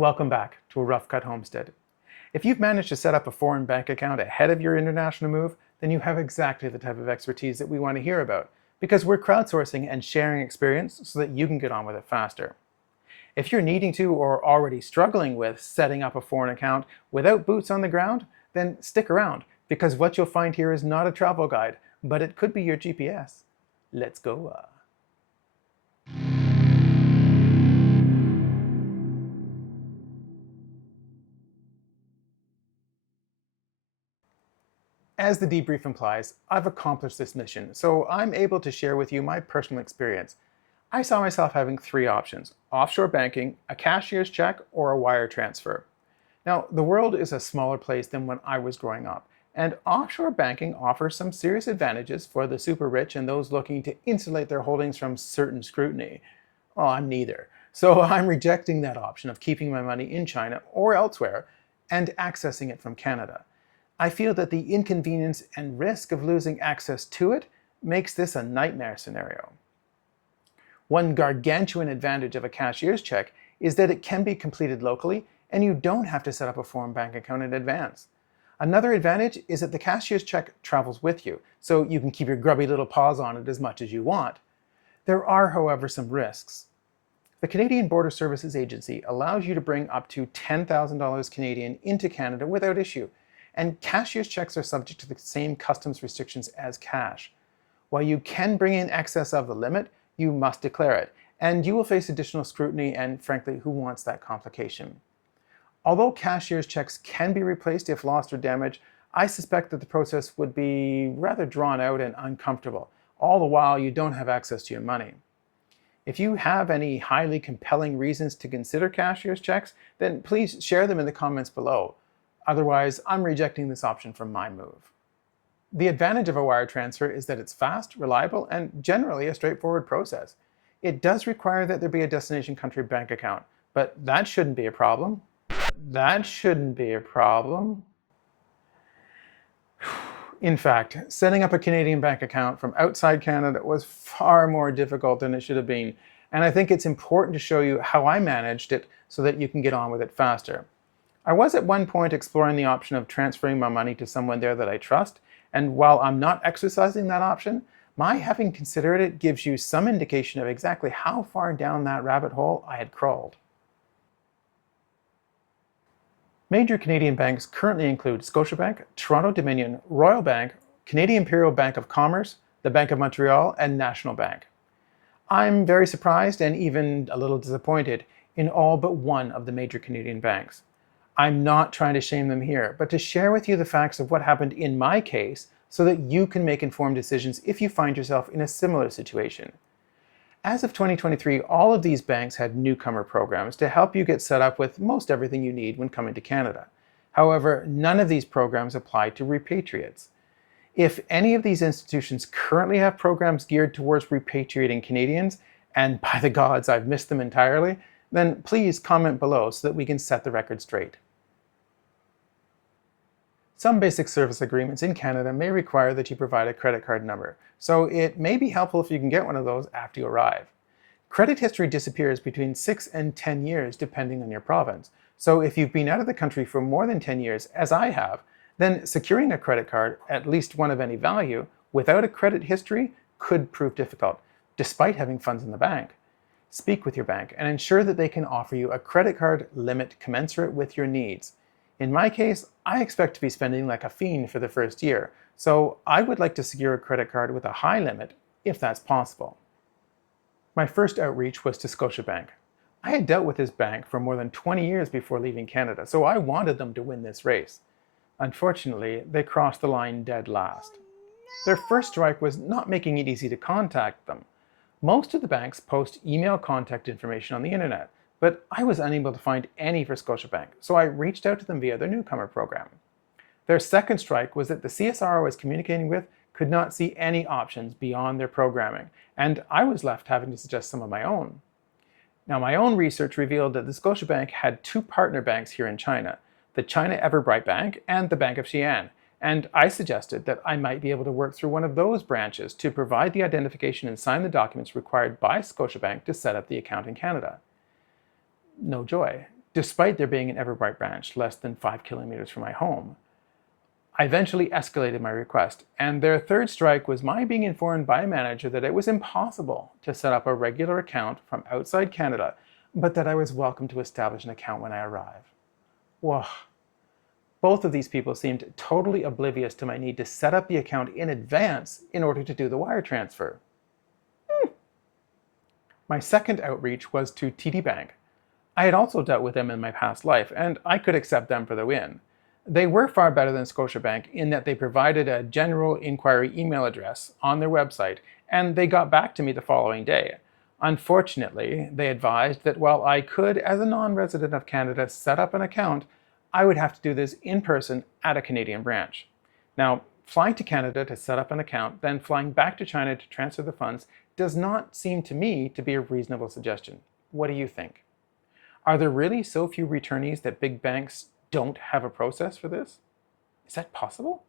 Welcome back to a Rough Cut Homestead. If you've managed to set up a foreign bank account ahead of your international move, then you have exactly the type of expertise that we want to hear about, because we're crowdsourcing and sharing experience so that you can get on with it faster. If you're needing to or already struggling with setting up a foreign account without boots on the ground, then stick around, because what you'll find here is not a travel guide, but it could be your GPS. Let's go. As the debrief implies, I've accomplished this mission, so I'm able to share with you my personal experience. I saw myself having three options: offshore banking, a cashier's check, or a wire transfer. Now, the world is a smaller place than when I was growing up, and offshore banking offers some serious advantages for the super rich and those looking to insulate their holdings from certain scrutiny. Well, I'm neither. So I'm rejecting that option of keeping my money in China or elsewhere and accessing it from Canada. I feel that the inconvenience and risk of losing access to it makes this a nightmare scenario. One gargantuan advantage of a cashier's check is that it can be completed locally and you don't have to set up a foreign bank account in advance. Another advantage is that the cashier's check travels with you, so you can keep your grubby little paws on it as much as you want. There are, however, some risks. The Canadian Border Services Agency allows you to bring up to $10,000 Canadian into Canada without issue, and cashier's checks are subject to the same customs restrictions as cash. While you can bring in excess of the limit, you must declare it, and you will face additional scrutiny, and frankly, who wants that complication? Although cashier's checks can be replaced if lost or damaged, I suspect that the process would be rather drawn out and uncomfortable, all the while you don't have access to your money. If you have any highly compelling reasons to consider cashier's checks, then please share them in the comments below. Otherwise, I'm rejecting this option from my move. The advantage of a wire transfer is that it's fast, reliable, and generally a straightforward process. It does require that there be a destination country bank account, but that shouldn't be a problem. In fact, setting up a Canadian bank account from outside Canada was far more difficult than it should have been, and I think it's important to show you how I managed it so that you can get on with it faster. I was at one point exploring the option of transferring my money to someone there that I trust, and while I'm not exercising that option, my having considered it gives you some indication of exactly how far down that rabbit hole I had crawled. Major Canadian banks currently include Scotiabank, Toronto-Dominion, Royal Bank, Canadian Imperial Bank of Commerce, the Bank of Montreal, and National Bank. I'm very surprised and even a little disappointed in all but one of the major Canadian banks. I'm not trying to shame them here, but to share with you the facts of what happened in my case so that you can make informed decisions if you find yourself in a similar situation. As of 2023, all of these banks had newcomer programs to help you get set up with most everything you need when coming to Canada. However, none of these programs apply to repatriates. If any of these institutions currently have programs geared towards repatriating Canadians, and by the gods I've missed them entirely, then please comment below so that we can set the record straight. Some basic service agreements in Canada may require that you provide a credit card number, so it may be helpful if you can get one of those after you arrive. Credit history disappears between 6 and 10 years depending on your province, so if you've been out of the country for more than 10 years, as I have, then securing a credit card, at least one of any value, without a credit history could prove difficult, despite having funds in the bank. Speak with your bank and ensure that they can offer you a credit card limit commensurate with your needs. In my case, I expect to be spending like a fiend for the first year, so I would like to secure a credit card with a high limit, if that's possible. My first outreach was to Scotiabank. I had dealt with this bank for more than 20 years before leaving Canada, so I wanted them to win this race. Unfortunately, they crossed the line dead last. Their first strike was not making it easy to contact them. Most of the banks post email contact information on the internet, but I was unable to find any for Scotiabank, so I reached out to them via their newcomer program. Their second strike was that the CSR I was communicating with could not see any options beyond their programming, and I was left having to suggest some of my own. Now, my own research revealed that the Scotiabank had two partner banks here in China, the China Everbright Bank and the Bank of Xi'an, and I suggested that I might be able to work through one of those branches to provide the identification and sign the documents required by Scotiabank to set up the account in Canada. No joy. despite there being an Everbright branch less than 5 kilometers from my home. I eventually escalated my request, and their third strike was my being informed by a manager that it was impossible to set up a regular account from outside Canada, but that I was welcome to establish an account when I arrive. Whoa. Both of these people seemed totally oblivious to my need to set up the account in advance in order to do the wire transfer. My second outreach was to TD Bank. I had also dealt with them in my past life, and I could accept them for the win. They were far better than Scotiabank in that they provided a general inquiry email address on their website, and they got back to me the following day. Unfortunately, they advised that while I could, as a non-resident of Canada, set up an account, I would have to do this in person at a Canadian branch. Now, flying to Canada to set up an account, then flying back to China to transfer the funds does not seem to me to be a reasonable suggestion. What do you think? Are there really so few returnees that big banks don't have a process for this? Is that possible?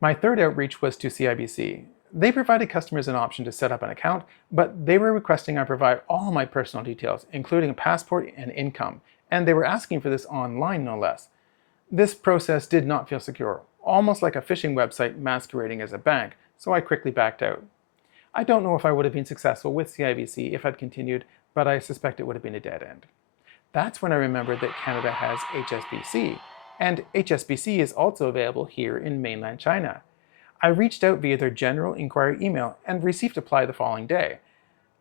My third outreach was to CIBC. They provided customers an option to set up an account, but they were requesting I provide all my personal details, including a passport and income, and they were asking for this online no less. This process did not feel secure, almost like a phishing website masquerading as a bank, so I quickly backed out. I don't know if I would have been successful with CIBC if I'd continued, but I suspect it would have been a dead end. That's when I remembered that Canada has HSBC, and HSBC is also available here in mainland China. I reached out via their general inquiry email and received a reply the following day.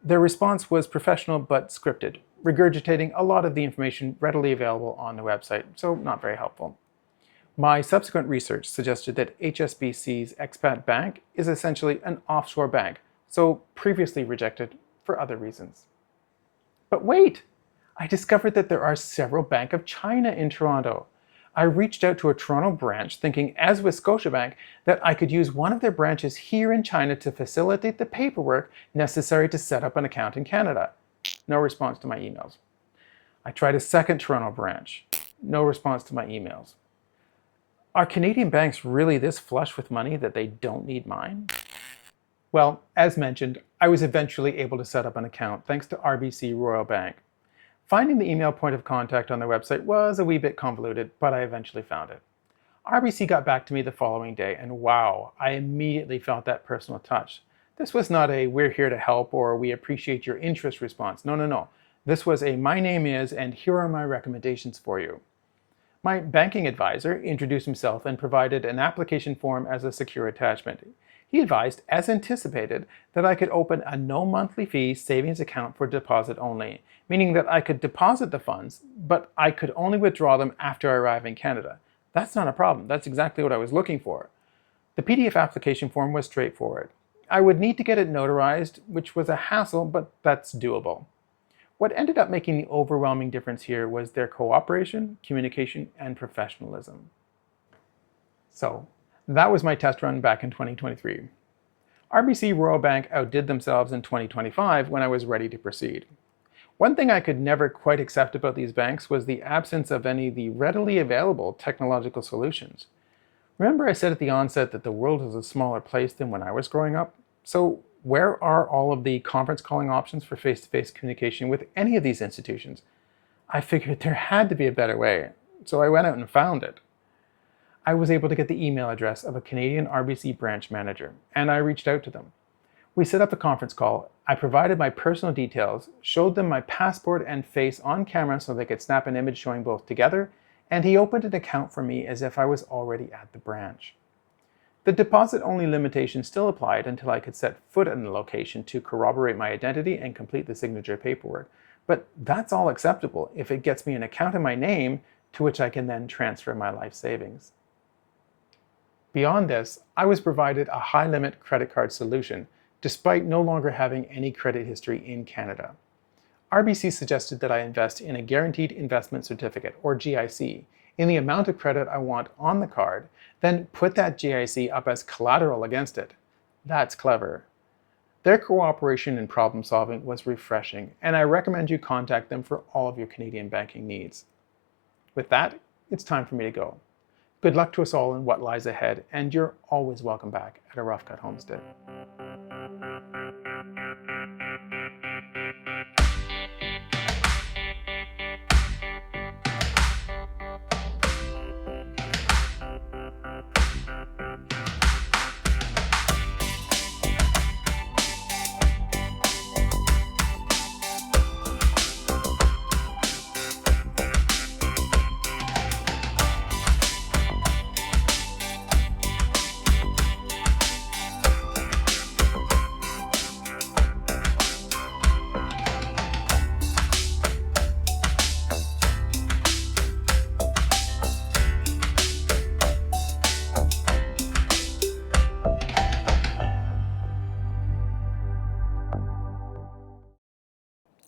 Their response was professional but scripted, regurgitating a lot of the information readily available on the website, so not very helpful. My subsequent research suggested that HSBC's expat bank is essentially an offshore bank, so previously rejected for other reasons. But wait! I discovered that there are several Bank of China in Toronto. I reached out to a Toronto branch thinking, as with Scotiabank, that I could use one of their branches here in China to facilitate the paperwork necessary to set up an account in Canada. No response to my emails. I tried a second Toronto branch. No response to my emails. Are Canadian banks really this flush with money that they don't need mine? Well, as mentioned, I was eventually able to set up an account thanks to RBC Royal Bank. Finding the email point of contact on their website was a wee bit convoluted, but I eventually found it. RBC got back to me the following day, and wow, I immediately felt that personal touch. This was not a "we're here to help" or "we appreciate your interest" response. No. This was a "my name is, and here are my recommendations for you." My banking advisor introduced himself and provided an application form as a secure attachment. He advised, as anticipated, that I could open a no monthly fee savings account for deposit only, meaning that I could deposit the funds, but I could only withdraw them after I arrive in Canada. That's not a problem. That's exactly what I was looking for. The PDF application form was straightforward. I would need to get it notarized, which was a hassle, but that's doable. What ended up making the overwhelming difference here was their cooperation, communication, and professionalism. So, that was my test run back in 2023. RBC Royal Bank outdid themselves in 2025 when I was ready to proceed. One thing I could never quite accept about these banks was the absence of any of the readily available technological solutions. Remember I said at the onset that the world is a smaller place than when I was growing up? So where are all of the conference calling options for face-to-face communication with any of these institutions? I figured there had to be a better way, so I went out and found it. I was able to get the email address of a Canadian RBC branch manager, and I reached out to them. We set up a conference call. I provided my personal details, showed them my passport and face on camera so they could snap an image showing both together, and he opened an account for me as if I was already at the branch. The deposit-only limitation still applied until I could set foot in the location to corroborate my identity and complete the signature paperwork, but that's all acceptable if it gets me an account in my name to which I can then transfer my life savings. Beyond this, I was provided a high-limit credit card solution, despite no longer having any credit history in Canada. RBC suggested that I invest in a Guaranteed Investment Certificate, or GIC, in the amount of credit I want on the card, then put that GIC up as collateral against it. That's clever. Their cooperation in problem solving was refreshing, and I recommend you contact them for all of your Canadian banking needs. With that, it's time for me to go. Good luck to us all in what lies ahead, and you're always welcome back at a Rough Cut Homestead.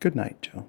Good night, Joe.